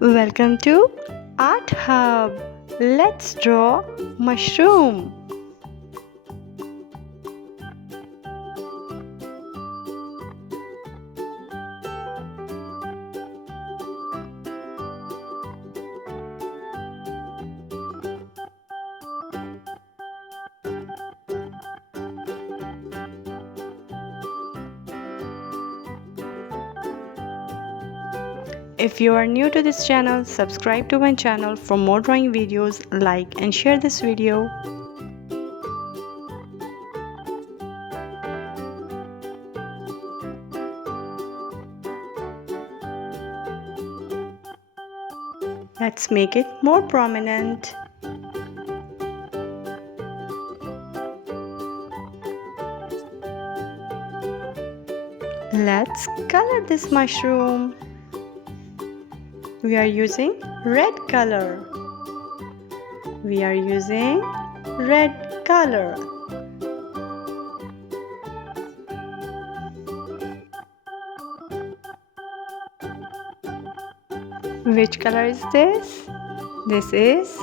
Welcome to Art Hub. Let's draw mushroom. If you are new to this channel, subscribe to my channel for more drawing videos. Like and share this video. Let's make it more prominent. Let's color this mushroom. We are using red color. We are using red color. Which color is this? This is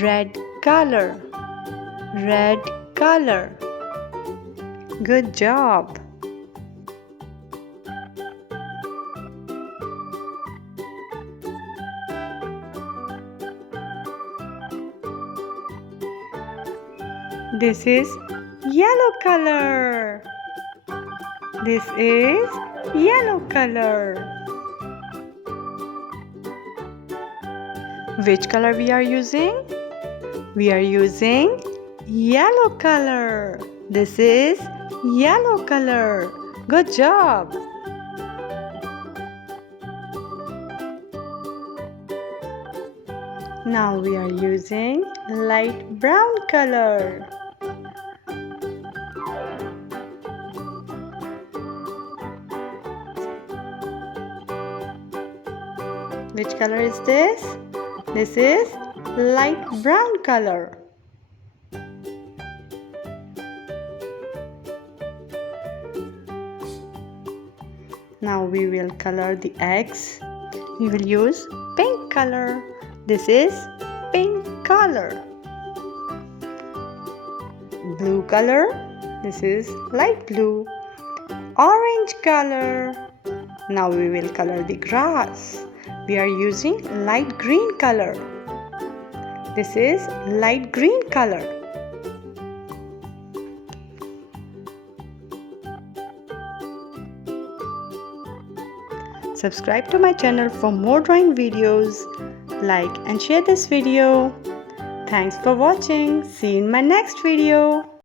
red color. Red color. Good job. This is yellow color. This is yellow color. Which color we are using? We are using yellow color. This is yellow color. Good job. Now we are using light brown color. Which color is this? This is light brown color. Now we will color the eggs. We will use pink color. This is pink color. Blue color. This is light blue. Orange color. Now we will color the grass. We are using light green color. This is light green color. Subscribe to my channel for more drawing videos. Like and share this video. Thanks for watching. See you in my next video.